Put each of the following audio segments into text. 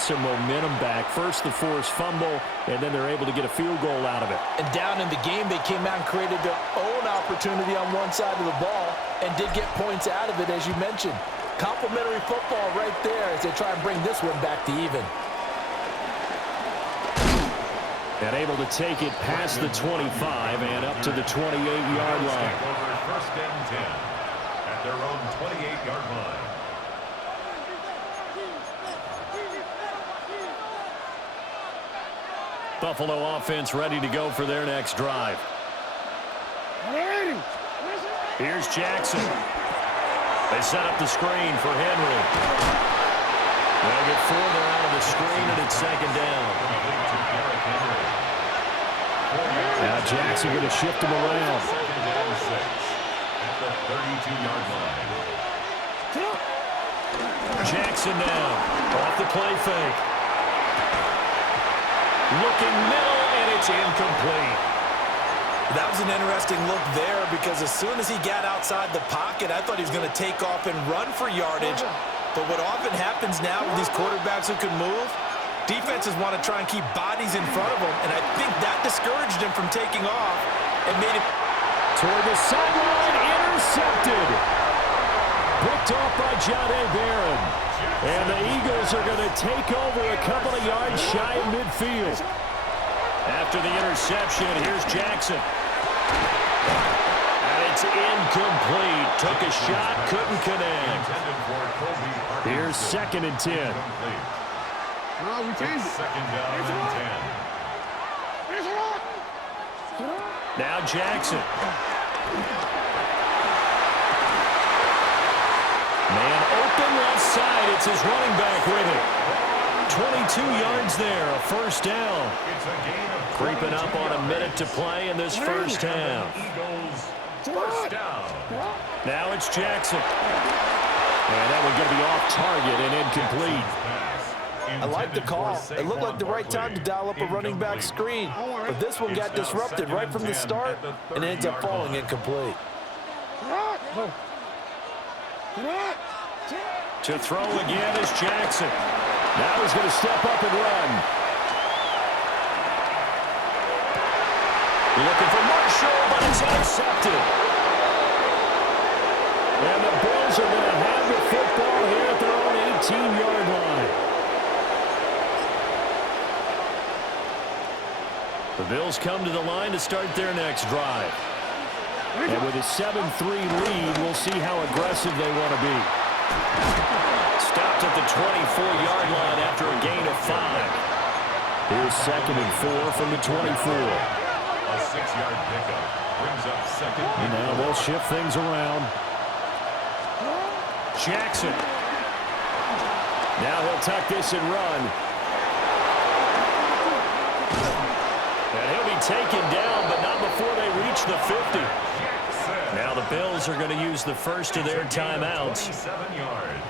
get some momentum back. First the forced fumble, and then they're able to get a field goal out of it. And down in the game, they came out and created their own opportunity on one side of the ball and did get points out of it, as you mentioned. Complimentary football right there as they try and bring this one back to even. And able to take it past the 25 and up to the 28-yard line. First and 10 at their own 28-yard line. Buffalo offense ready to go for their next drive. Here's Jackson. They set up the screen for Henry. They'll get further out of the screen, and it's second down. Now Jackson going to shift him around. Second down 6 at the 32-yard line. Jackson now off the play fake. Looking middle, and it's incomplete. That was an interesting look there because as soon as he got outside the pocket, I thought he was going to take off and run for yardage. But what often happens now with these quarterbacks who can move, defenses want to try and keep bodies in front of them, and I think that discouraged him from taking off and made it toward the sideline, intercepted. Picked off by Jahdae Barron. And the Eagles are going to take over a couple of yards shy of midfield. After the interception, here's Jackson. And it's incomplete. Took a shot, couldn't connect. Here's second and 10. Second down and 10. Now Jackson. Man open left side. It's his running back with it. 22 yards there, a first down. Creeping up on a minute to play in this first half. First down. Now it's Jackson. And that one going to be off target and incomplete. I like the call. It looked like the right time to dial up a running back screen. But this one got disrupted right from the start and ends up falling incomplete. To throw again is Jackson. Now he's going to step up and run. Looking for Marshall, but it's intercepted. And the Bills are going to have the football here at their own 18-yard line. The Bills come to the line to start their next drive. And with a 7-3 lead, we'll see how aggressive they want to be. Stopped at the 24-yard line after a gain of 5. Here's second and 4 from the 24. A 6-yard pickup brings up second. And now they'll shift things around. Jackson. Now he'll tuck this and run. And he'll be taken down, but not before they reach the 50. Now the Bills are going to use the first of their timeouts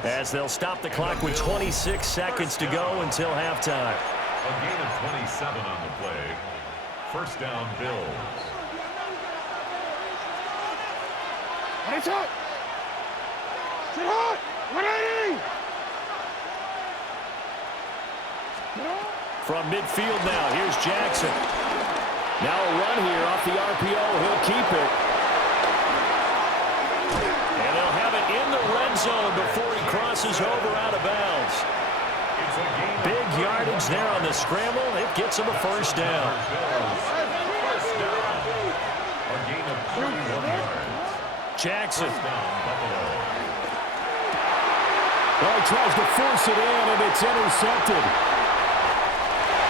as they'll stop the clock with 26 seconds to go until halftime. A gain of 27 on the play. First down, Bills. It's up. Sit hot. 180. From midfield now, here's Jackson. Now a run here off the RPO. He'll keep it. And they'll have it in the red zone before he crosses over out of bounds. Big yardage there on the scramble. It gets him a first down. First down. A gain of 31 yards. Jackson. Well, he tries to force it in, and it's intercepted.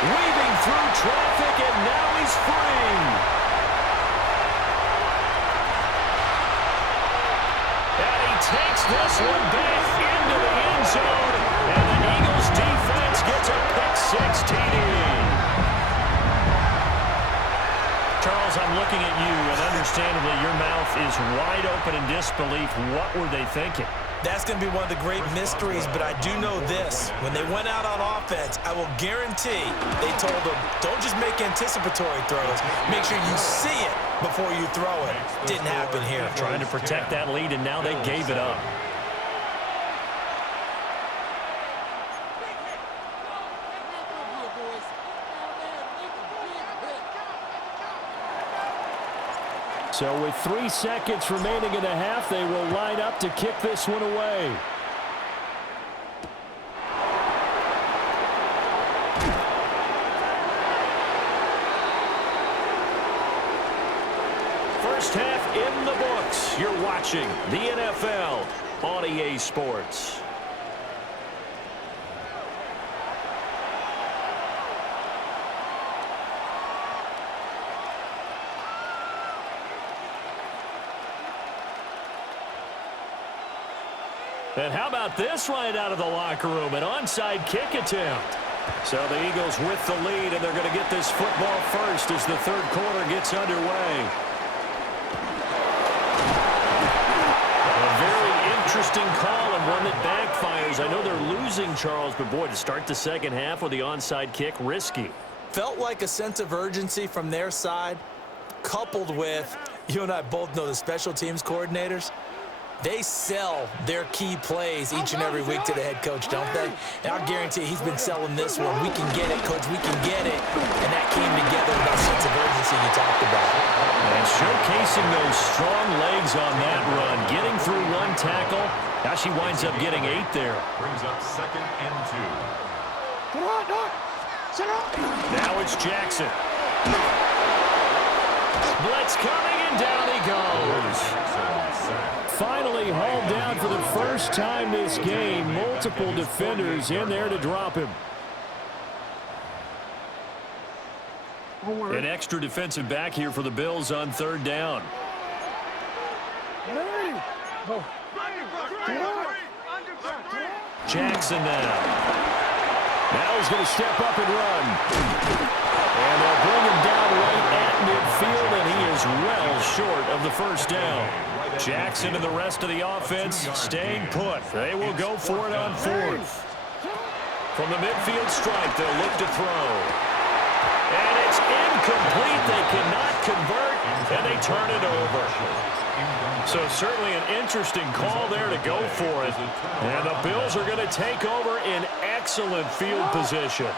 Weaving through traffic, and now he's free. And he takes this one back into the end zone, and the Eagles defense gets a pick-6 TD. Charles, I'm looking at you, and understandably your mouth is wide open in disbelief. What were they thinking? That's going to be one of the great mysteries, but I do know this. When they went out on offense, I will guarantee they told them, don't just make anticipatory throws. Make sure you see it before you throw it. Didn't happen here. Trying to protect that lead, and now they gave it up. So with 3 seconds remaining in the half, they will line up to kick this one away. First half in the books. You're watching the NFL on EA Sports. And how about this right out of the locker room? An onside kick attempt. So the Eagles with the lead, and they're going to get this football first as the third quarter gets underway. A very interesting call and one that backfires. I know they're losing, Charles, but boy, to start the second half with the onside kick, risky. Felt like a sense of urgency from their side, coupled with, you and I both know the special teams coordinators. They sell their key plays each and every week to the head coach, don't they? And I'll guarantee he's been selling this one. We can get it, coach. We can get it. And that came together with that sense of urgency you talked about. And showcasing those strong legs on that run. Getting through one tackle. Now she winds up getting 8 there. Brings up 2nd and 2. Get on, Doc. Sit up. Now it's Jackson. Blitz coming, and down he goes. Finally hauled down for the first time this game. Multiple defenders in there to drop him. An extra defensive back here for the Bills on 3rd down. Jackson now. Now he's going to step up and run. And they'll bring him down right at midfield, and he is well short of the first down. Jackson and the rest of the offense staying put. They will go for it on 4th. From the midfield stripe, they'll look to throw. And it's incomplete. They cannot convert, and they turn it over. So certainly an interesting call there to go for it. And the Bills are going to take over in excellent field position.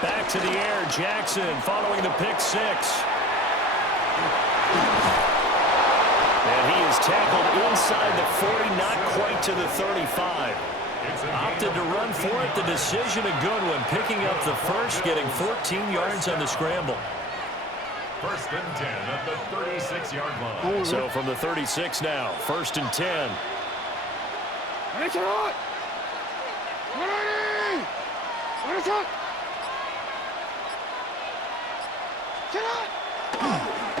Back to the air, Jackson following the pick 6. And he is tackled inside the 40, not quite to the 35. Opted to run for it. The decision a good one. Picking up the first, getting 14 yards on the scramble. 1st and 10 at the 36-yard line. So from the 36 now, 1st and 10.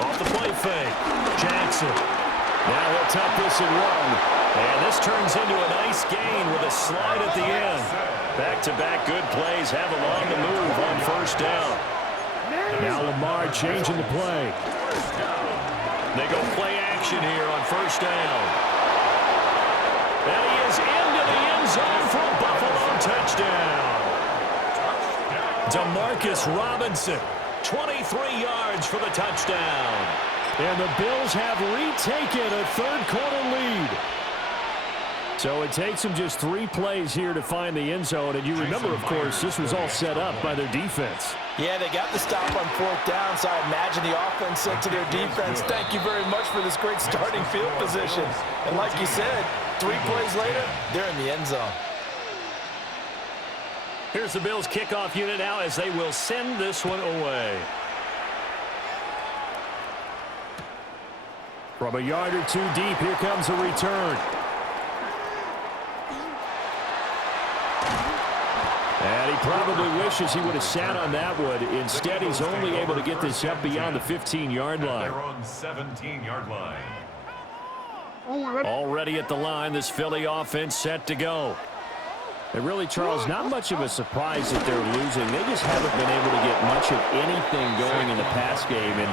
Off the play fake. Jackson. Now he'll tuck this and run. And this turns into a nice gain with a slide at the end. Back-to-back good plays have him on the move on 1st down. Now Lamar changing the play. They go play action here on 1st down. And he is into the end zone for a Buffalo touchdown. DeMarcus Robinson, 23 yards for the touchdown. And the Bills have retaken a third quarter lead. So it takes them just 3 plays here to find the end zone. And you remember, of course, this was all set up by their defense. Yeah, they got the stop on 4th down, so I imagine the offense said to their defense, thank you very much for this great starting field position. And like you said, 3 plays later, they're in the end zone. Here's the Bills kickoff unit now as they will send this one away. From a yard or 2 deep, here comes a return. And he probably wishes he would have sat on that one. Instead, he's only able to get this up beyond the 15-yard line. They're on 17-yard line. Already at the line, this Philly offense set to go. And really, Charles, not much of a surprise that they're losing. They just haven't been able to get much of anything going in the pass game. And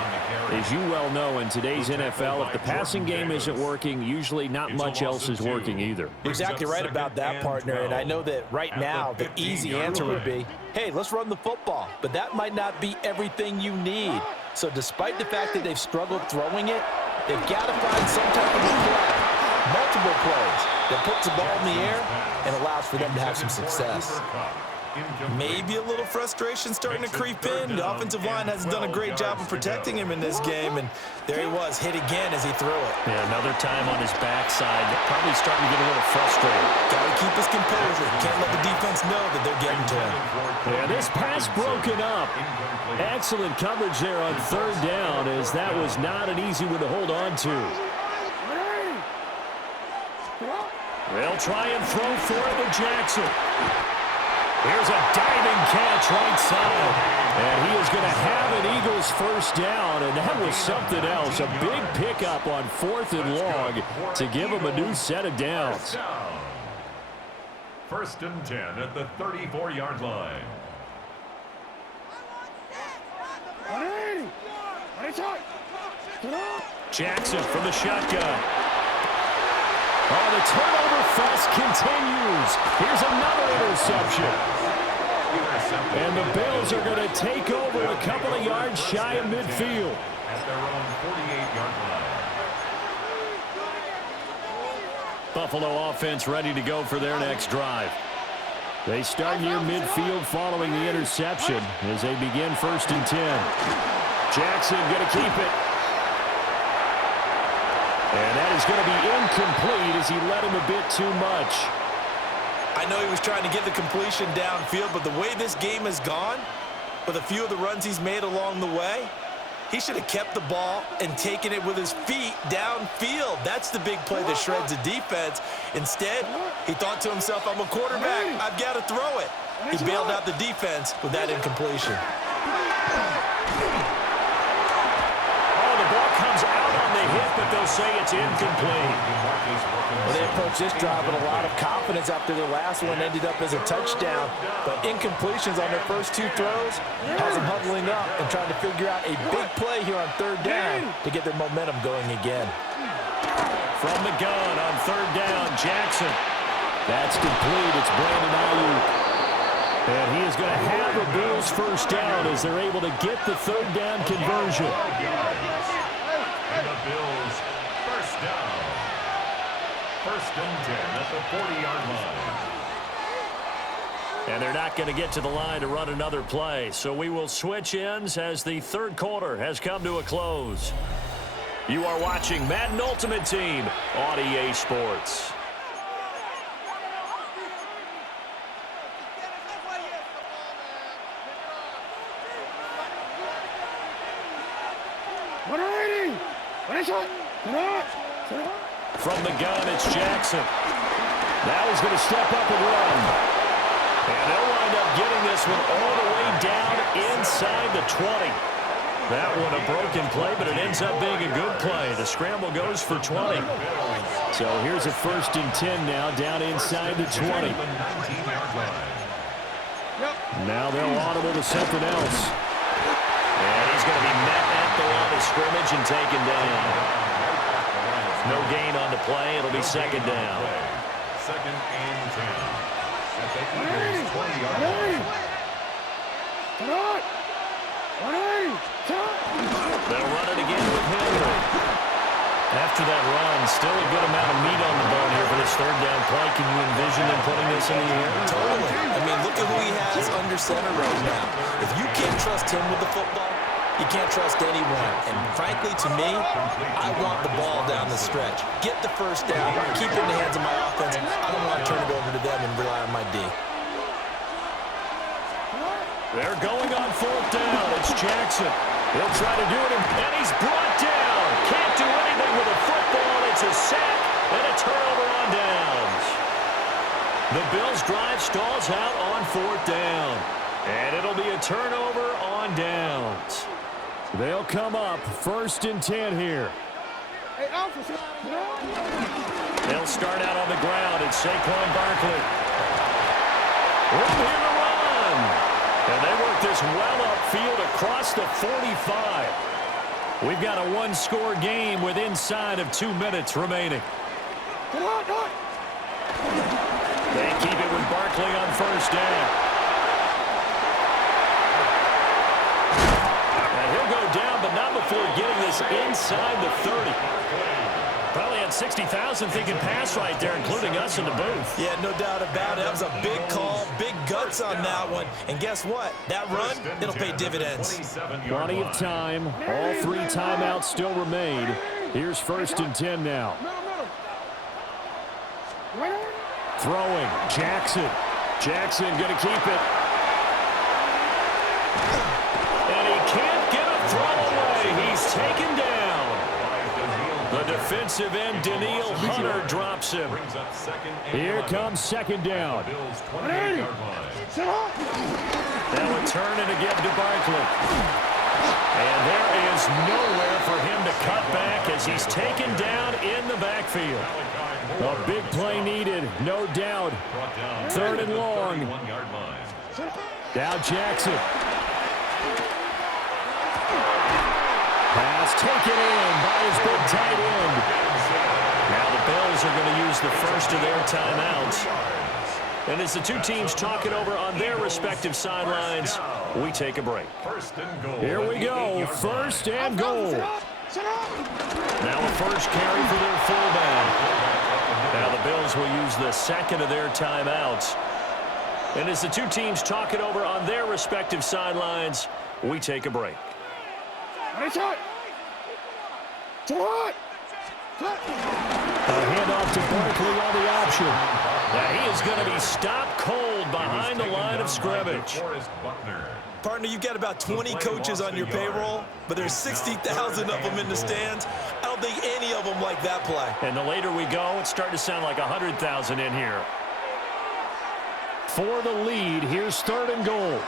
as you well know, in today's NFL, if the passing game isn't working, usually not much else is working either. Exactly right about that, partner. And I know that right now the easy answer would be, hey, let's run the football. But that might not be everything you need. So despite the fact that they've struggled throwing it, they've got to find some type of a play, multiple plays, that puts the ball in the air and allows for them to have some success. Maybe a little frustration starting to creep in. The offensive line hasn't done a great job of protecting him in this game, and there he was, hit again as he threw it. Yeah, another time on his backside, probably starting to get a little frustrated. Got to keep his composure. Can't let the defense know that they're getting to him. Yeah, this pass broken up. Excellent coverage there on third down, as that was not an easy one to hold on to. They'll try and throw for it to Jackson. Here's a diving catch right side. And he is going to have an Eagles first down, and that was something else. A big pickup on 4th and long to give him a new set of downs. First and 10 at the 34-yard line. Jackson from the shotgun. Oh, the turnover fest continues. Here's another interception. And the Bills are going to take over a couple of yards shy of midfield. At their own 48-yard line. Buffalo offense ready to go for their next drive. They start near midfield following the interception as they begin 1st and 10. Jackson going to keep it. And that is going to be incomplete as he led him a bit too much. I know he was trying to get the completion downfield, but the way this game has gone, with a few of the runs he's made along the way, he should have kept the ball and taken it with his feet downfield. That's the big play that shreds the defense. Instead, he thought to himself, I'm a quarterback, I've got to throw it. He bailed out the defense with that incompletion. But they'll say it's incomplete. Well, they approached this drive with a lot of confidence after their last one ended up as a touchdown. But incompletions on their first 2 throws has them huddling up and trying to figure out a big play here on 3rd down to get their momentum going again. From the gun on 3rd down, Jackson. That's complete. It's Brandon Ayuk. And he is going to have the Bills first down as they're able to get the 3rd down conversion. And the Bills first down. 1st and 10 at the 40-yard line. And they're not going to get to the line to run another play. So we will switch ends as the 3rd quarter has come to a close. You are watching Madden Ultimate Team on EA Sports. From the gun, it's Jackson. Now he's going to step up and run. And they'll wind up getting this one all the way down inside the 20. That one a broken play, but it ends up being a good play. The scramble goes for 20. So here's a 1st and 10 now down inside the 20. Now they'll audible to something else. And he's going to be met at the line of scrimmage and taken down. No gain on the play. It'll be 2nd down. 2nd and 10. At the Eagles' 20-yard line. They'll run it again with Henry. After that run, still a good amount of meat on the bone here for this 3rd down play. Can you envision them putting this in the air? Totally. I mean, look at who he has under center right now. If you can't trust him with the football, you can't trust anyone. And frankly, to me, I want the ball down the stretch. Get the first down. Keep it in the hands of my offense. I don't want to turn it over to them and rely on my D. They're going on 4th down. It's Jackson. He'll try to do it, and he's brought down. Can't do anything with a football. It's a sack and a turnover on downs. The Bills' drive stalls out on 4th down. And it'll be a turnover on downs. They'll come up 1st and 10 here. They'll start out on the ground. It's Saquon Barkley. Room here to run. And they work this well upfield across the 45. We've got a 1-score game with inside of 2 minutes remaining. They keep it with Barkley on 1st down. He'll go down, but not before getting this inside the 30. Probably had 60,000 thinking pass right there, including us in the booth. Yeah, no doubt about it. That was a big call, big guts on that one. And guess what? That run, it'll pay dividends. Plenty of time. All 3 timeouts still remain. Here's 1st and 10 now. Throwing. Jackson. Jackson going to keep it. And he can't get a throw away. He's taken down. The defensive end, Daniil Hunter, drops him. Here comes 2nd down. Now a turn and a give to Barkley. And there is nowhere for him to cut back as he's taken down in the backfield. A big play needed, no doubt. 3rd and long. Now Jackson. Pass taken in by his big tight end. Now the Bills are going to use the first of their timeouts. And as the 2 teams talk it over on their respective sidelines, we take a break. Here we go, 1st and goal. Now a first carry for their fullback. Now the Bills will use the 2nd of their timeouts. And as the 2 teams talk it over on their respective sidelines, we take a break. A handoff to Barkley on the option. Now he is going to be stopped cold behind the line of scrimmage. Partner, you've got about 20 coaches on your payroll, but there's 60,000 of them in the stands. I don't think any of them like that play. And the later we go, it's starting to sound like 100,000 in here. For the lead, here's 3rd and goal.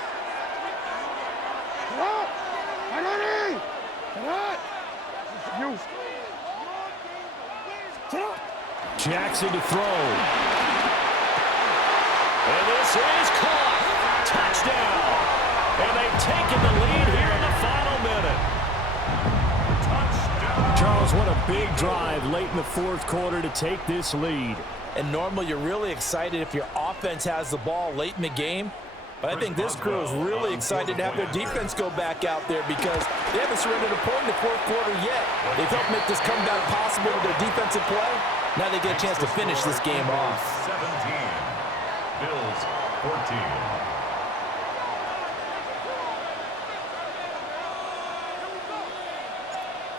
Jackson to throw. And this is caught. Touchdown. And they've taken the lead here in the final minute. Touchdown. Charles, what a big drive late in the 4th quarter to take this lead. And normally you're really excited if your offense has the ball late in the game. But I think this crew is really excited to have their defense go back out there because they haven't surrendered a point in the 4th quarter yet. They've helped make this comeback possible with their defensive play. Now they get a chance to finish this game off. 17. Bills 14.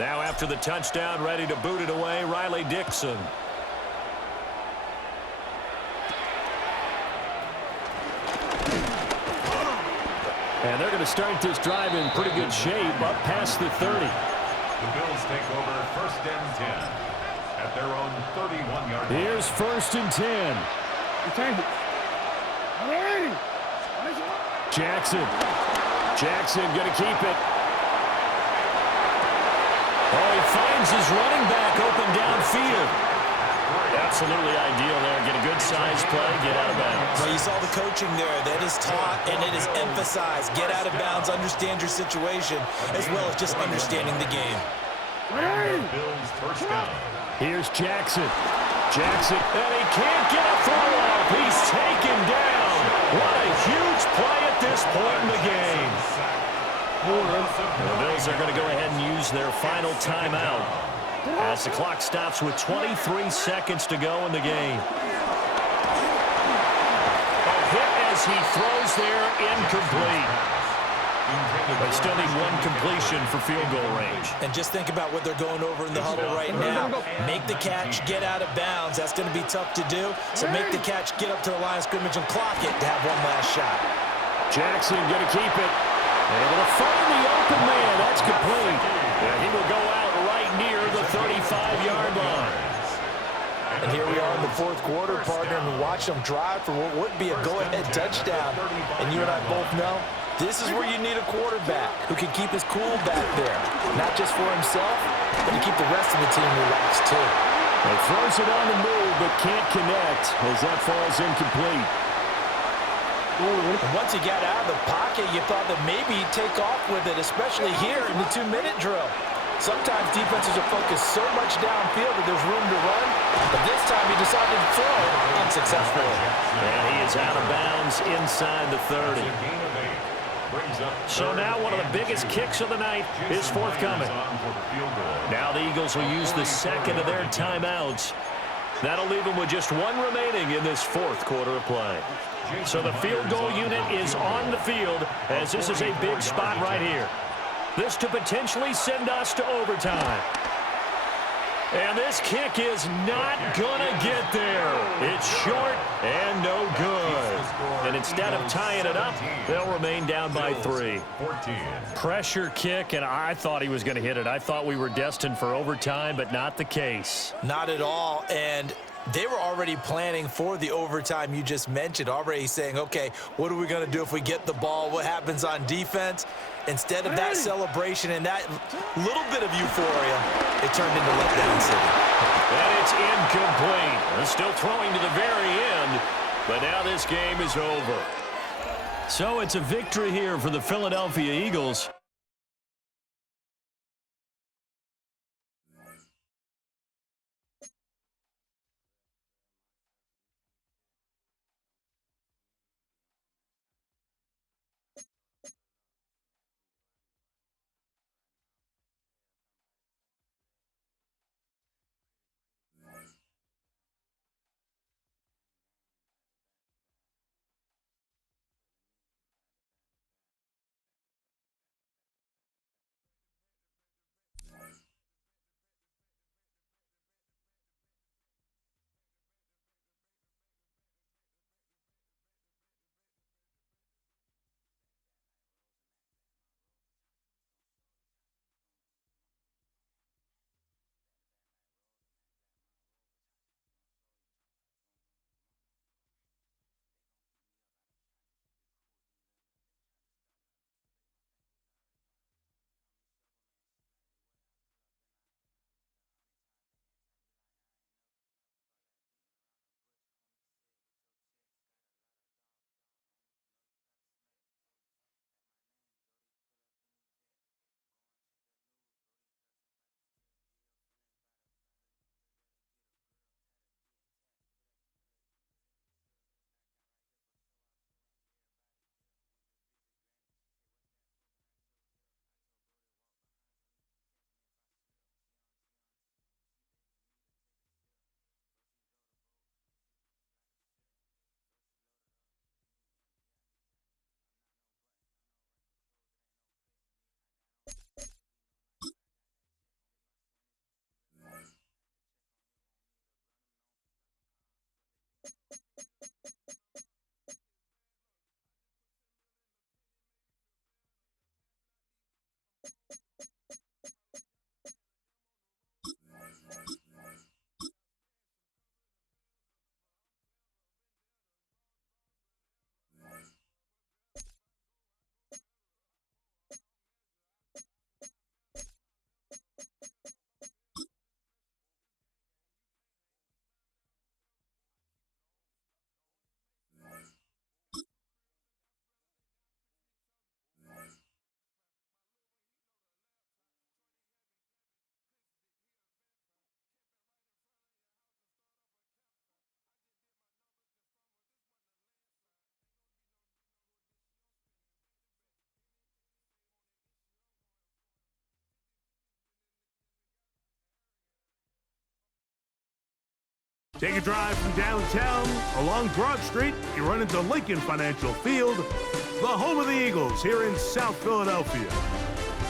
Now after the touchdown, ready to boot it away, Riley Dixon. And they're going to start this drive in pretty good shape up past the 30. The Bills take over 1st and 10 at their own 31-yard line. Here's 1st and 10. Jackson. Jackson going to keep it. Oh, he finds his running back open downfield. Absolutely ideal there. Get a good size play, get out of bounds. Well, you saw the coaching there. That is taught and it is emphasized. Get out of bounds, understand your situation, as well as just understanding the game. Bills 1st down. Here's Jackson. Jackson, and he can't get a throw off. He's taken down. What a huge play at this point in the game. The Bills are going to go ahead and use their final timeout as the clock stops with 23 seconds to go in the game. A hit as he throws there, incomplete. They still need 1 completion for field goal range. And just think about what they're going over in the huddle right now. Make the catch, get out of bounds. That's going to be tough to do. So make the catch, get up to the line of scrimmage, and clock it to have one last shot. Jackson going to keep it. Able to find the open man. That's complete. Yeah, he will go out right near the 35-yard line. And here we are in the 4th quarter, partner, and watch them drive for what would be a go-ahead touchdown. And you and I both know this is where you need a quarterback who can keep his cool back there. Not just for himself, but to keep the rest of the team relaxed too. He throws it on the move, but can't connect as that falls incomplete. And once he got out of the pocket, you thought that maybe he'd take off with it, especially here in the 2-minute drill. Sometimes defenses are focused so much downfield that there's room to run, but this time he decided to throw unsuccessfully. And he is out of bounds inside the 30. So now one of the biggest kicks of the night is forthcoming. Now the Eagles will use the second of their timeouts. That'll leave them with just one remaining in this fourth quarter of play. So the field goal unit is on the field as this is a big spot right here. This to potentially send us to overtime. And this kick is not going to get there. It's short and no good. And instead of tying it up, they'll remain down by 3. Pressure kick, and I thought he was going to hit it. I thought we were destined for overtime, but not the case. Not at all, and they were already planning for the overtime you just mentioned, already saying, okay, what are we going to do if we get the ball? What happens on defense? Instead of that celebration and that little bit of euphoria, it turned into letdown city. And it's incomplete. They're still throwing to the very end, but now this game is over. So it's a victory here for the Philadelphia Eagles. Take a drive from downtown along Broad Street. You run into Lincoln Financial Field, the home of the Eagles here in South Philadelphia.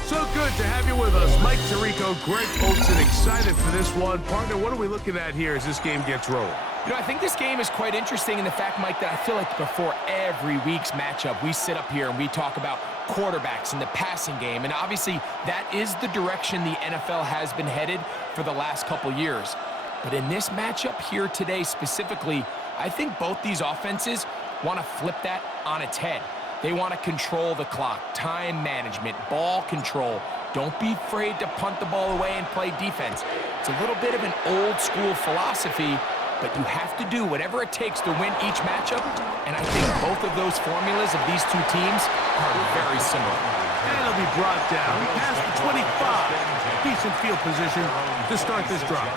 So good to have you with us. Mike Tirico, Greg Olsen, excited for this one. Partner, what are we looking at here as this game gets rolling? You know, I think this game is quite interesting in the fact, Mike, that I feel like before every week's matchup, we sit up here and we talk about quarterbacks and the passing game. And obviously, that is the direction the NFL has been headed for the last couple years. But in this matchup here today specifically, I think both these offenses want to flip that on its head. They want to control the clock, time management, ball control. Don't be afraid to punt the ball away and play defense. It's a little bit of an old school philosophy, but you have to do whatever it takes to win each matchup. And I think both of those formulas of these two teams are very similar. And it'll be brought down past the 25. Decent field position to start this drive.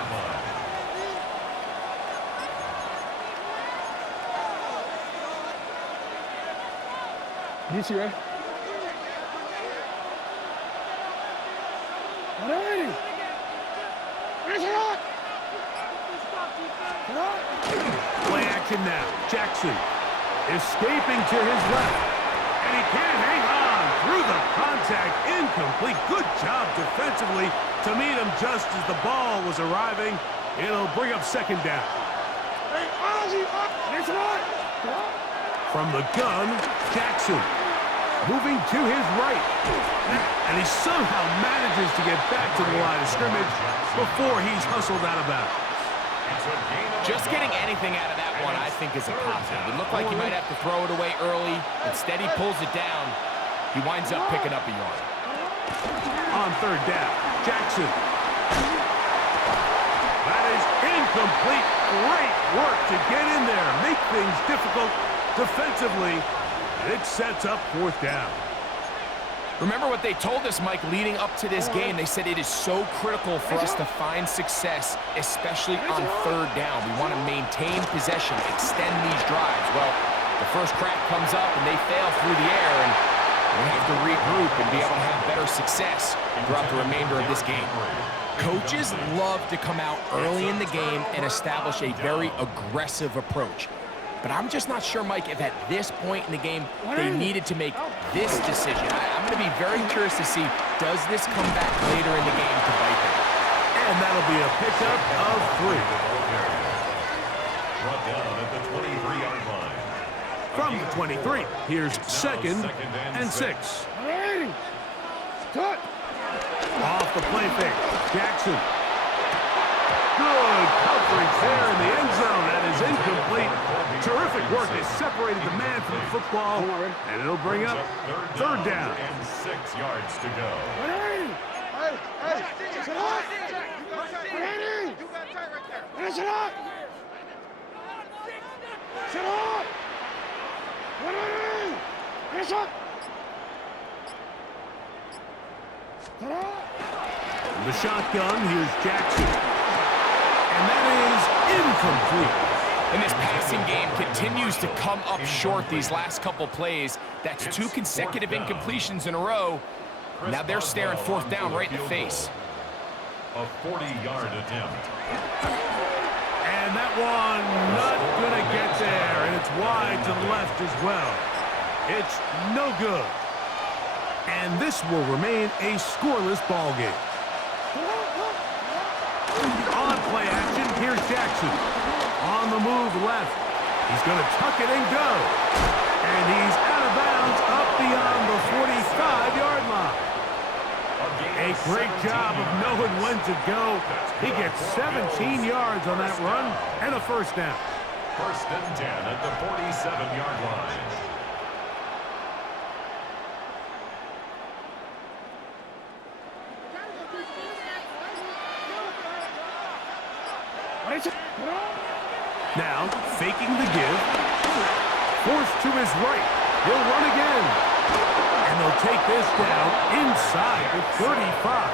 You see, right? Play action now. Jackson escaping to his left. And he can't hang on through the contact. Incomplete. Good job defensively to meet him just as the ball was arriving. It'll bring up second down. From the gun, Jackson moving to his right. And he somehow manages to get back to the line of scrimmage before he's hustled out of bounds. Just getting anything out of that one, I think, is a positive. It looked like he might have to throw it away early. Instead, he pulls it down. He winds up picking up a yard. On third down, Jackson. That is incomplete. Great work to get in there, make things difficult defensively. It sets up fourth down. Remember what they told us, Mike, leading up to this game. They said it is so critical for us to find success, especially on third down. We want to maintain possession, extend these drives. Well, the first crack comes up and they fail through the air, and we have to regroup and be able to have better success throughout the remainder of this game. Coaches love to come out early in the game and establish a very aggressive approach. But I'm just not sure, Mike, if at this point in the game they needed to make this decision. I'm going to be very curious to see, does this come back later in the game to bite them? And that'll be a pickup of 3. Brought down at the 23-yard line. From the 23, here's second and 6. Off the play fake, Jackson. Good coverage there in the end zone. That is incomplete. Terrific work. They separated the man from the football, and it'll bring up third down. And 6 yards to go. The shotgun, here's Jackson. And that is incomplete. And this passing game continues to come up short these last couple plays. That's 2 consecutive incompletions in a row. Now they're staring fourth down right in the face. A 40-yard attempt. And that one not going to get there. And it's wide to the left as well. It's no good. And this will remain a scoreless ball game. On play action, here's Jackson. On the move left. He's going to tuck it and go. And he's out of bounds up beyond the 45-yard line. A great job of knowing when to go. He gets 17 yards on that run and a first down. First and 10 at the 47-yard line. Now, faking the give. Forced to his right. He'll run again. And they'll take this down inside the 35.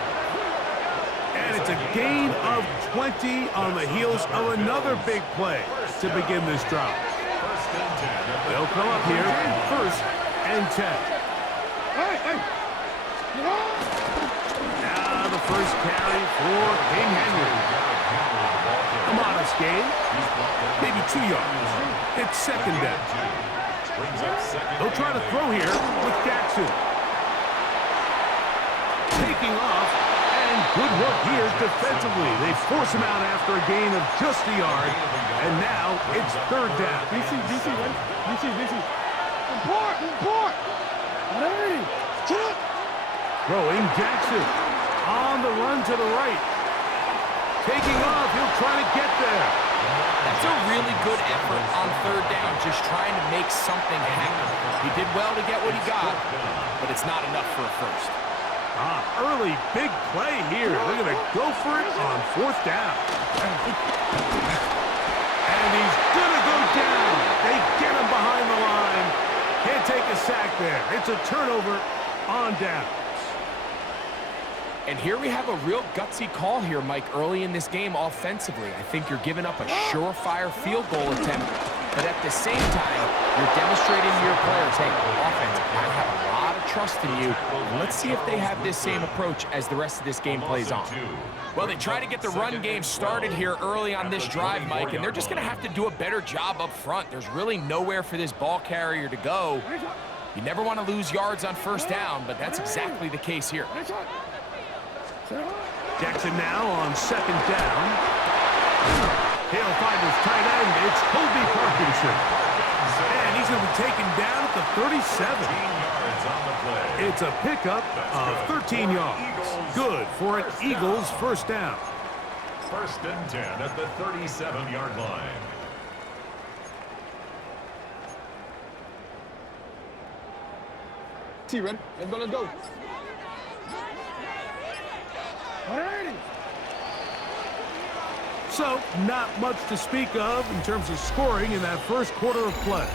And it's a gain of 20 on the heels of another big play to begin this drive. They'll come up here, first and 10. Now the first carry for King Henry. A modest gain, maybe 2 yards. It's second down. They'll try to throw here with Jackson. Taking off, and good work here defensively. They force him out after a gain of just a yard, and now it's third down. DC, right? DC. Import! Throwing Jackson on the run to the right. Taking off, he'll try to get there. That's a really good effort on third down, just trying to make something happen. He did well to get what he got, but it's not enough for a first. Early big play here. They're going to go for it on fourth down. And he's going to go down. They get him behind the line. Can't take a sack there. It's a turnover on down. And here we have a real gutsy call here, Mike, early in this game offensively. I think you're giving up a surefire field goal attempt, but at the same time, you're demonstrating to your players, hey, offense, I have a lot of trust in you. And let's see if they have this same approach as the rest of this game plays on. Well, they try to get the run game started here early on this drive, Mike, and they're just going to have to do a better job up front. There's really nowhere for this ball carrier to go. You never want to lose yards on first down, but that's exactly the case here. Jackson now on second down. He'll find his tight end. It's Kobe Parkinson. And he's going to be taken down at the 37. It's a pickup of 13 yards. Good for an Eagles first down. First and 10 at the 37-yard line. T-Ren, let's go. So, not much to speak of in terms of scoring in that first quarter of play.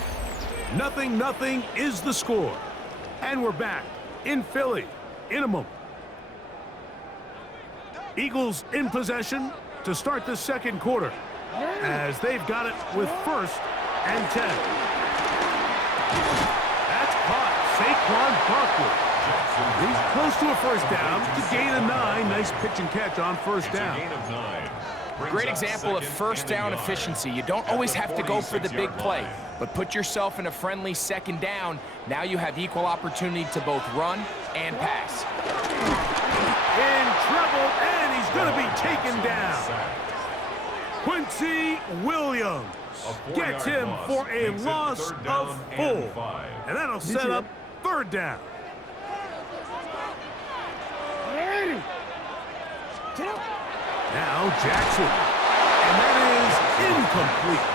0-0 is the score. And we're back in Philly in a moment. Eagles in possession to start the second quarter as they've got it with first and 10. That's caught. Saquon Barkley. He's close to a first down to gain a 9. Nice pitch and catch on first down. Great example of first down efficiency. You don't always have to go for the big play, but put yourself in a friendly second down. Now you have equal opportunity to both run and pass. In trouble, and he's going to be taken down. Quincy Williams gets him for a loss of 4. And that'll set up third down. Now Jackson. And that is incomplete.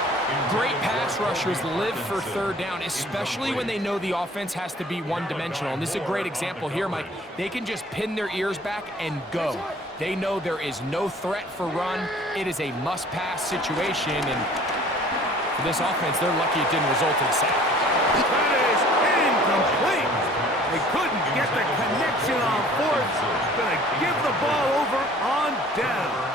Great pass rushers live for third down, especially when they know the offense has to be one-dimensional. And this is a great example here, Mike. They can just pin their ears back and go. They know there is no threat for run. It is a must-pass situation, and for this offense, they're lucky it didn't result in a sack. That is incomplete. They couldn't get the connection on fourth. Gonna give the ball over on down.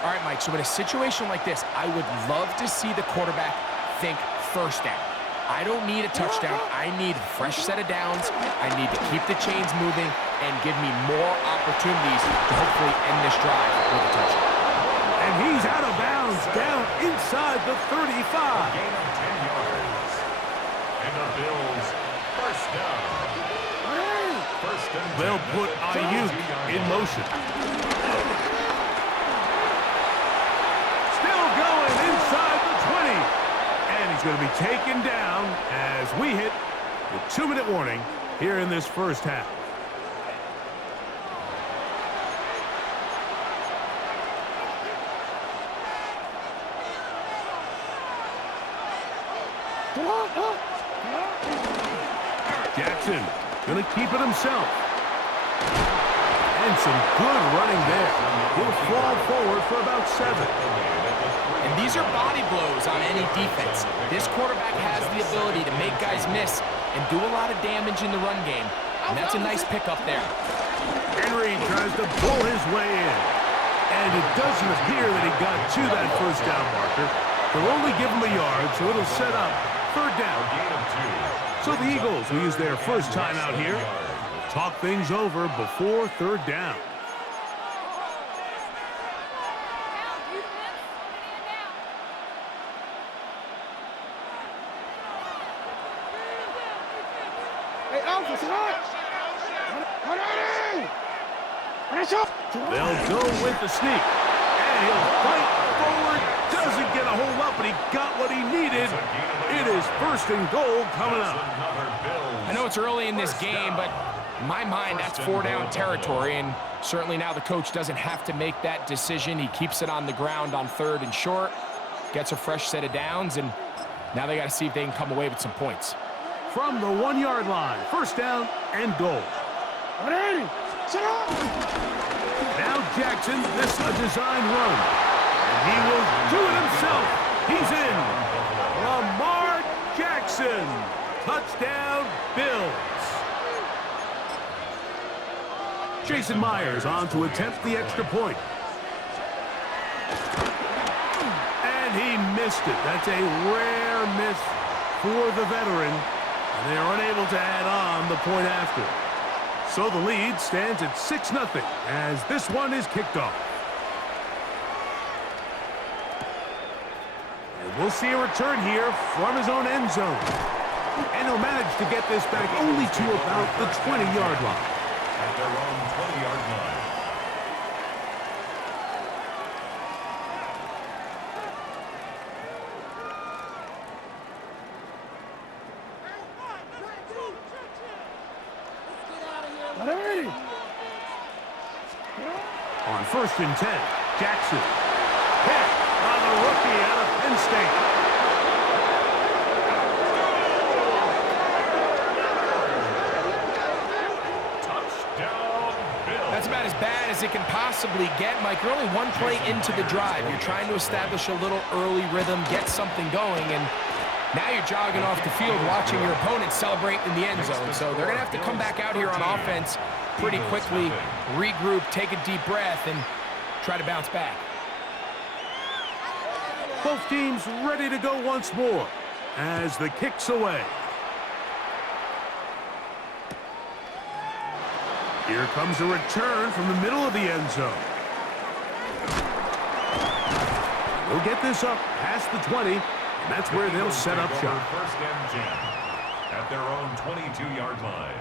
All right, Mike, so in a situation like this, I would love to see the quarterback think first down. I don't need a touchdown. I need a fresh set of downs. I need to keep the chains moving and give me more opportunities to hopefully end this drive with a touchdown. And he's out of bounds down inside the 35. Gain of 10 yards. And the Bills first down. First and 10. They'll put Ayuk in motion. Inside the 20, and he's going to be taken down as we hit the 2-minute warning here in this first half. Jackson going to keep it himself. And some good running there. He'll fall forward for about 7. And these are body blows on any defense. This quarterback has the ability to make guys miss and do a lot of damage in the run game. And that's a nice pickup there. Henry tries to pull his way in. And it doesn't appear that he got to that first down marker. They'll only give him a yard, so it'll set up third down. So the Eagles will use their first time out here. Talk things over before third down. They'll go with the sneak. And he'll fight forward. Doesn't get a hold up, but he got what he needed. It is first and goal coming up. I know it's early in this game, but in my mind, that's 4-down territory. And certainly now the coach doesn't have to make that decision. He keeps it on the ground on third and short. Gets a fresh set of downs. And now they got to see if they can come away with some points. From the 1-yard line, first down and goal. Now Jackson, this a design run. And he will do it himself. He's in. Lamar Jackson. Touchdown, Bills. Jason Myers on to attempt the extra point. And he missed it. That's a rare miss for the veteran. And they are unable to add on the point after. So the lead stands at 6-0 as this one is kicked off. And we'll see a return here from his own end zone. And he'll manage to get this back only to about the 20-yard line. At their own 20-yard line. On 1st and 10, Jackson. Hit by the rookie out of Penn State. Touchdown, Bills. That's about as bad as it can possibly get, Mike. You're only one play into the drive. You're trying to establish a little early rhythm, get something going, and now you're jogging off the field watching your opponent celebrate in the end zone. So they're going to have to come back out here on offense pretty quickly, regroup, take a deep breath, and try to bounce back. Both teams ready to go once more as the kick's away. Here comes a return from the middle of the end zone. We'll get this up past the 20, and that's where they'll set up shop. 1st and 10 at their own 22-yard line.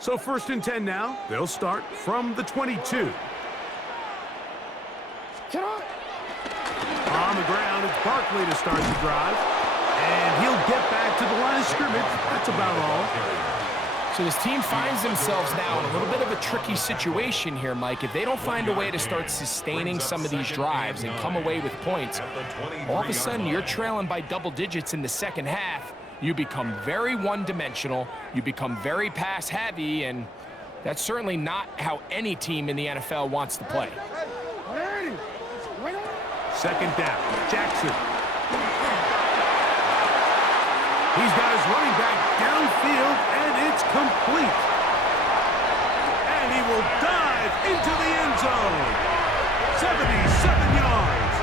So 1st and 10 now. They'll start from the 22. On the ground, it's Barkley to start the drive. And he'll get back to the line of scrimmage. That's about all. So this team finds themselves now in a little bit of a tricky situation here, Mike. If they don't find a way to start sustaining some of these drives and come away with points, all of a sudden you're trailing by double digits in the second half. You become very one-dimensional, you become very pass-heavy, and that's certainly not how any team in the NFL wants to play. 2nd down, Jackson. He's got his running back downfield, and it's complete. And he will dive into the end zone. 77 yards.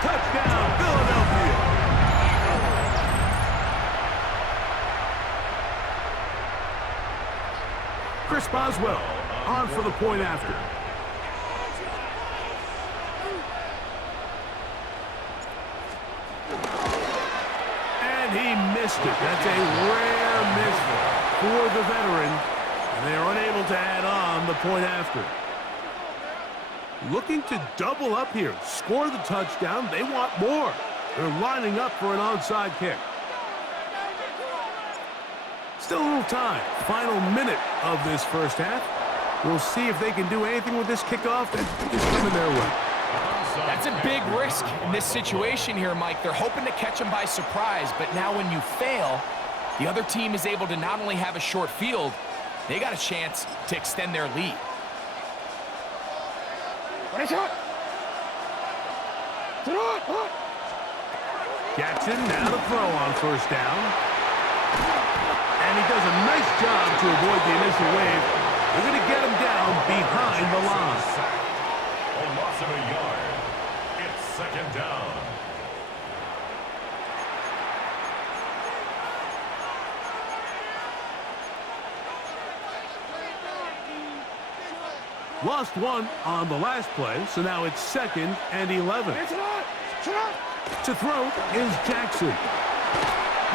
Touchdown, Philadelphia. Chris Boswell on for the point after. And he missed it. That's a rare miss for the veteran. And they're unable to add on the point after. Looking to double up here. Score the touchdown. They want more. They're lining up for an onside kick. Still a little time. Final minute of this first half. We'll see if they can do anything with this kickoff that is coming their way. That's a big risk in this situation here, Mike. They're hoping to catch them by surprise, but now when you fail, the other team is able to not only have a short field, they got a chance to extend their lead. Jackson now to throw on 1st down. And he does a nice job to avoid the initial wave. They're going to get him down behind the line. A loss of a yard. It's 2nd down. Lost one on the last play, so now it's 2nd and 11. To throw is Jackson.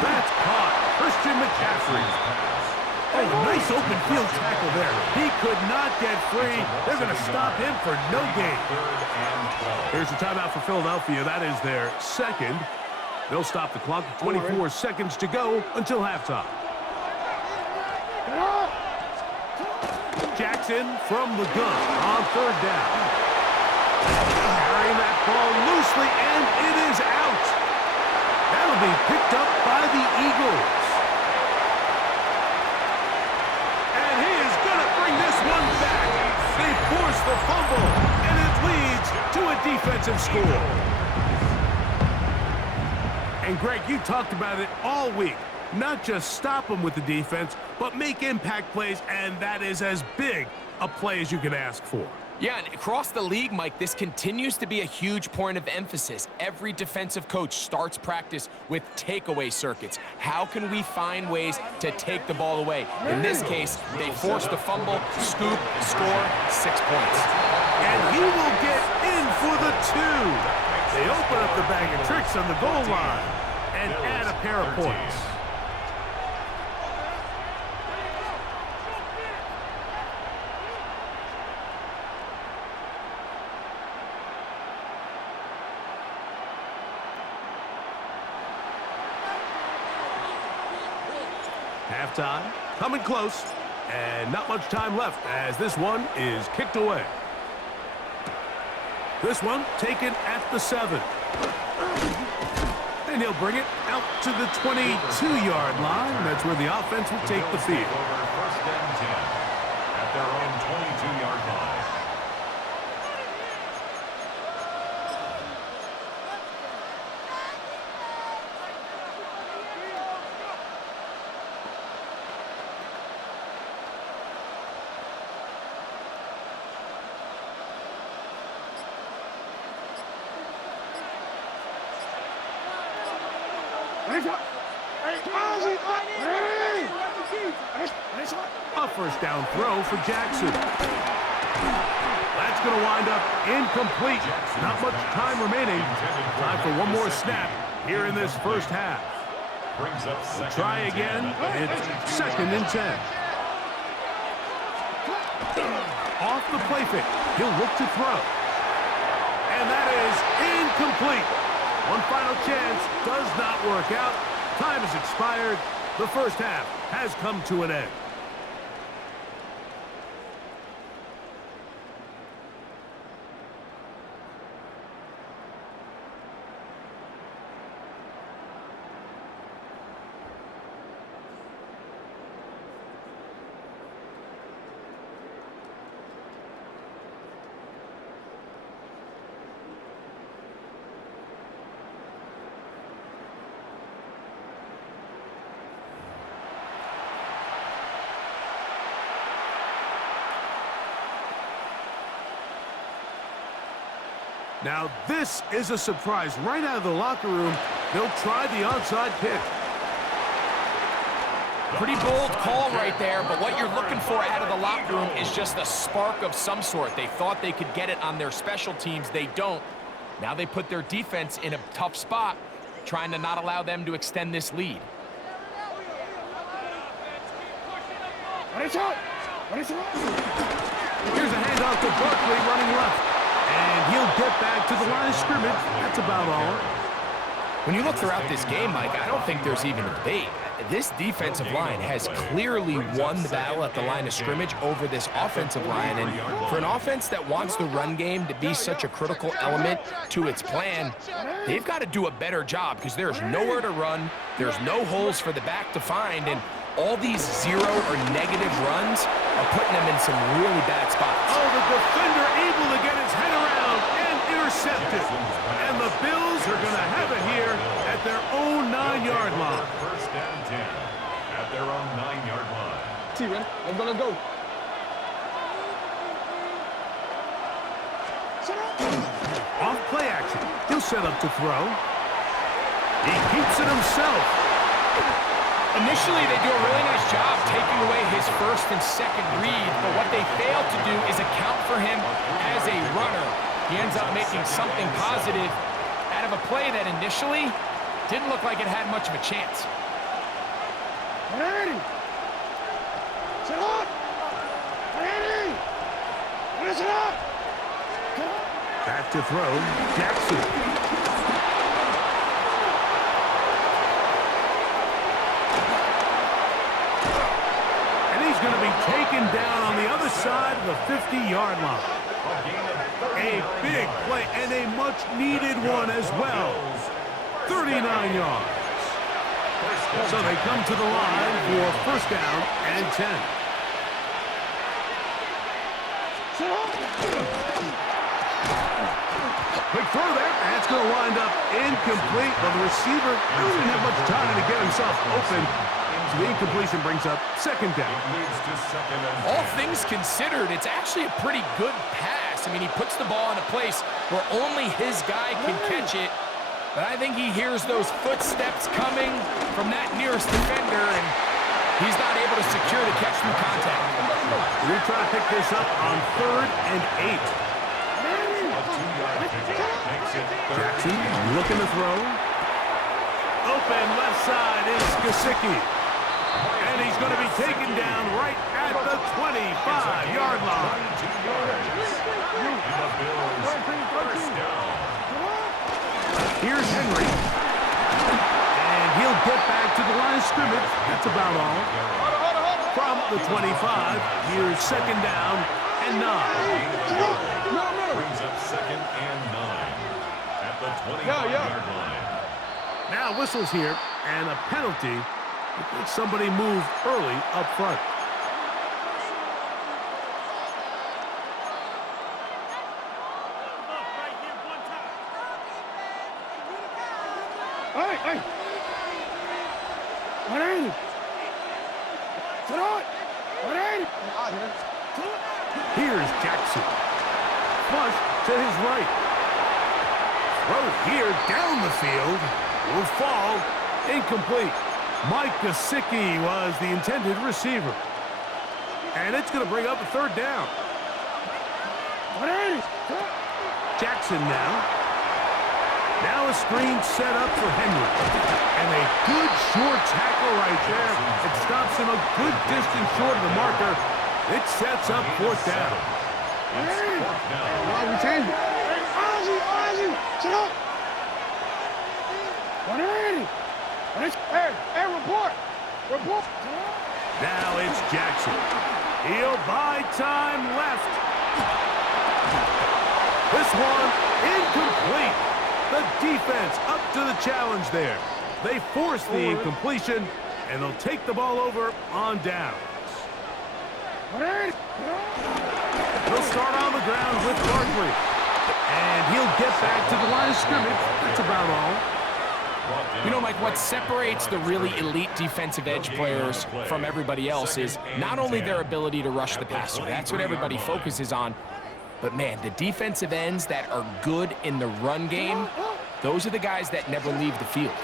That's caught. Christian McCaffrey. Oh, nice open field tackle there. He could not get free. They're going to stop him for no gain. Here's a timeout for Philadelphia. That is their 2nd. They'll stop the clock with 24 seconds to go until halftime. Jackson from the gun on 3rd down. Carrying that ball loosely, and it is out. That'll be picked up by the Eagles. And he is going to bring this one back. They force the fumble, and it leads to a defensive score. And Greg, you talked about it all week. Not just stop them with the defense, but make impact plays, and that is as big a play as you can ask for. Yeah, and across the league, Mike, this continues to be a huge point of emphasis. Every defensive coach starts practice with takeaway circuits. How can we find ways to take the ball away? In this case, they forced a fumble, scoop, score, 6 points. And he will get in for the 2. They open up the bag of tricks on the goal line and add a pair of points. Halftime, coming close, and not much time left as this one is kicked away. This one taken at the 7. And he'll bring it out to the 22-yard line. That's where the offense will take the field. First and 10 at their own 22-yard line. A first down throw for Jackson. That's going to wind up incomplete. Not much time remaining. Time for one more snap here in this first half. Brings up second. Try again. It's 2nd and 10. Off the play fake. He'll look to throw. And that is incomplete. One final chance does not work out. Time has expired. The first half has come to an end. Now, this is a surprise. Right out of the locker room, they'll try the onside kick. Pretty bold call right there, but what you're looking for out of the locker room is just a spark of some sort. They thought they could get it on their special teams. They don't. Now they put their defense in a tough spot, trying to not allow them to extend this lead. Here's a handoff to Barkley running left. And he'll get back to the line of scrimmage. That's about all. When you look throughout this game, Mike, I don't think there's even a debate. This defensive line has clearly won the battle at the line of scrimmage over this offensive line. And for an offense that wants the run game to be such a critical element to its plan, they've got to do a better job because there's nowhere to run. There's no holes for the back to find. And all these zero or negative runs are putting them in some really bad spots. Oh, the defender able to get his head around and intercepted. And the Bills are going to have it here at their own 9-yard line. First and 10 at their own 9-yard line. See, man, let's go, let's go. Off play action. He'll set up to throw. He keeps it himself. Initially, they do a really nice job taking away his first and second read, but what they failed to do is account for him as a runner. He ends up making something positive out of a play that initially didn't look like it had much of a chance. Ready. Set up. Ready. Set up. Back to throw, Jackson. Going to be taken down on the other side of the 50-yard line. A big play and a much-needed one as well. 39 yards. So they come to the line for first down and 10. Quick throw there. That's going to wind up incomplete. But the receiver really didn't have much time to get himself open. So the incompletion brings up second down. All things considered, it's actually a pretty good pass. I mean, he puts the ball in a place where only his guy can catch it. But I think he hears those footsteps coming from that nearest defender, and he's not able to secure the catch through contact. We're trying to pick this up on 3rd and 8. Jackson looking to throw. Open left side is Gesicki. And he's going to be taken down right at the 25-yard line. Here's Henry. And he'll get back to the line of scrimmage. That's about all. From the 25, here's second down and 9. Brings up second and 9 at the 25-yard line. Now whistles here and a penalty. Somebody moved early up front. Hey! 180! Sit on! 180! Here's Jackson. Flush to his right. Throw here down the field. Will fall. Incomplete. Mike Gesicki was the intended receiver. And it's going to bring up a 3rd down. 180! Jackson now. Now a screen set up for Henry. And a good short tackle right there. It stops him a good distance short of the marker. It sets up 4th down. We changed it. Ozzy! Sit up! 180! Hey, report! Now it's Jackson. He'll buy time left. This one incomplete. The defense up to the challenge there. They force the incompletion, and they'll take the ball over on downs. He'll start on the ground with Barkley. And he'll get back to the line of scrimmage. That's about all. You know, Mike, what separates the really elite defensive edge players from everybody else is not only their ability to rush the passer. That's what everybody focuses on. But, man, the defensive ends that are good in the run game, those are the guys that never leave the field.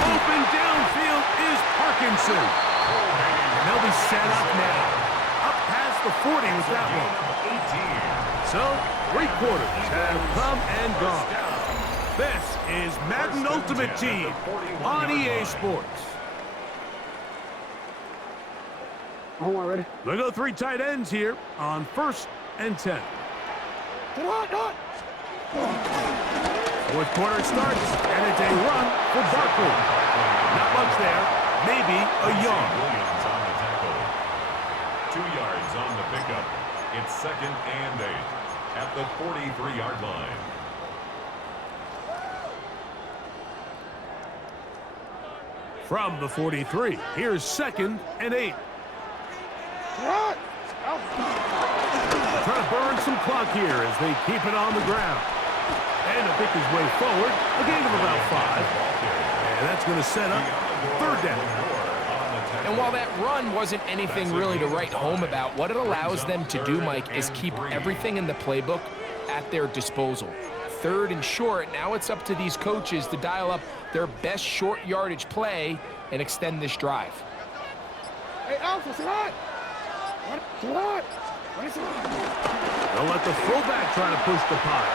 Open downfield is Parkinson. And they'll be set up now. Up past the 40 with that one. So, 3 quarters have come and gone. This is Madden Ultimate Team on EA Sports. Ready? They go 3 tight ends here on 1st and 10. Sit on! 4th quarter starts, and it's a run for Barkley. Not much there, maybe a yard. Williams on the tackle. 2 yards on the pickup. It's second and 8 at the 43-yard line. From the 43, here's second and 8. Trying to burn some clock here as they keep it on the ground. And to pick his way forward, a gain of about 5. And that's going to set up 3rd down. And while that run wasn't anything really to write home about, what it allows them to do, Mike, is keep everything in the playbook at their disposal. 3rd and short, now it's up to these coaches to dial up their best short yardage play and extend this drive. Hey, Alpha, sit on! What? They'll let the fullback try to push the pile.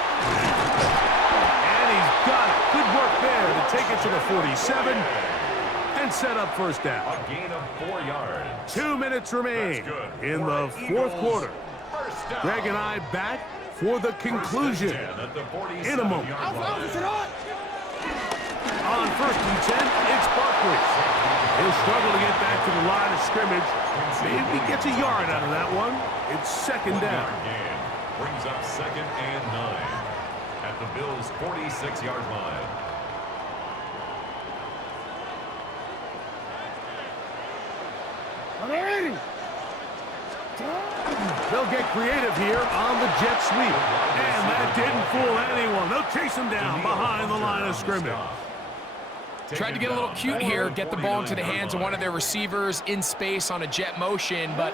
And he's got it. Good work there to take it to the 47 and set up 1st down. A gain of 4 yards. 2 minutes remain in the 4th quarter. Greg and I back for the conclusion in a moment. Alpha, sit on! On 1st and 10, it's Barkley. He'll struggle to get back to the line of scrimmage. Maybe he gets a yard out of that one. It's second down. Brings up second and 9 at the Bills' 46-yard line. They'll get creative here on the jet sweep. And that didn't fool anyone. They'll chase him down behind the line of scrimmage. Tried to get a little cute here, get the ball into the hands of one of their receivers in space on a jet motion, but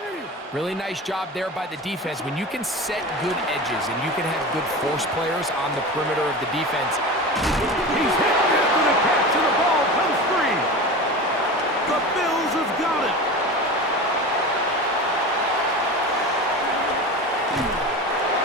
really nice job there by the defense. When you can set good edges and you can have good force players on the perimeter of the defense. He's hit after the catch, and the ball comes free. The Bills have got it.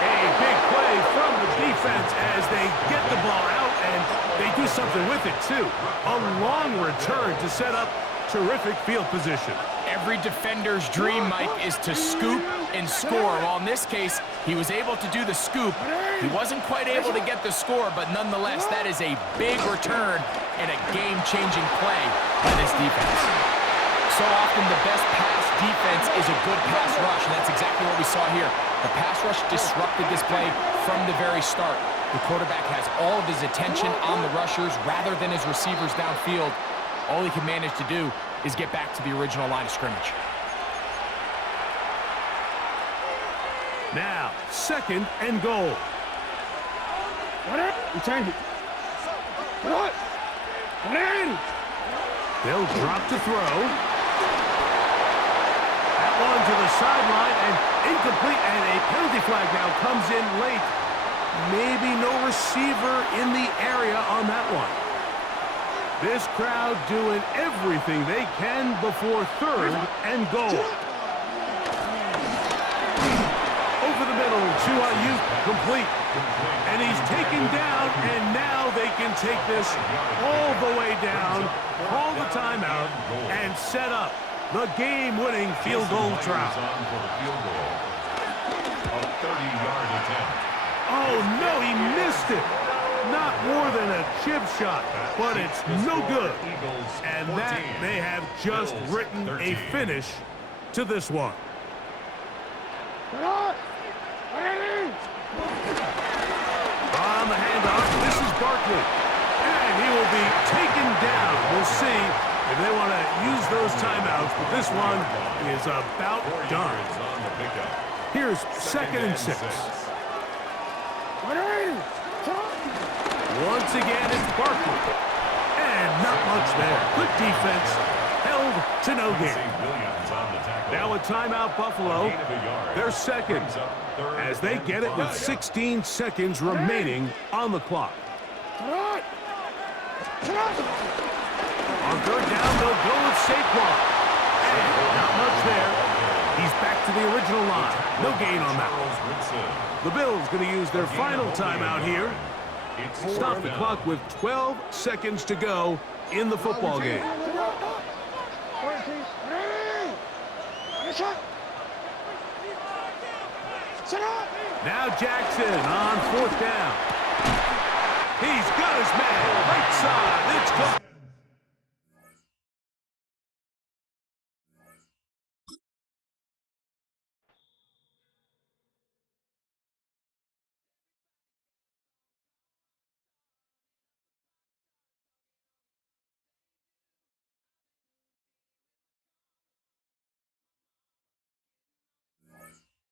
A big play from the defense as they get the ball out, and they do something with it, too. A long return to set up terrific field position. Every defender's dream, Mike, is to scoop and score. Well, in this case, he was able to do the scoop. He wasn't quite able to get the score, but nonetheless, that is a big return and a game-changing play by this defense. So often, the best pass defense is a good pass rush, and that's exactly what we saw here. The pass rush disrupted this play from the very start. The quarterback has all of his attention on the rushers rather than his receivers downfield. All he can manage to do is get back to the original line of scrimmage. Now, 2nd and goal. You change it. Come on. Come in. They'll drop to throw. That one to the sideline and incomplete, and a penalty flag now comes in late. Maybe no receiver in the area on that one. This crowd doing everything they can before 3rd and goal. Over the middle to Ayuk, complete. And he's taken down, and now they can take this all the way down, call the timeout, and set up the game-winning field goal try. A 30-yard attempt. Oh, no, he missed it. Not more than a chip shot, but it's no good. And that they have just written a finish to this one. On the handoff, this is Barkley. And he will be taken down. We'll see if they want to use those timeouts, but this one is about done. Here's 2nd and 6. Once again, it's Barkley. And not much there. Good defense. Held to no gain. Now a timeout, Buffalo. They're 2nd as they get it with 16 seconds remaining on the clock. On 3rd down, they'll go with Saquon. And not much there. He's back to the original line. No gain on that one. The Bills going to use their final timeout here. Stop the clock with 12 seconds to go in the football game. Now Jackson on 4th down. He's got his man right side. It's good.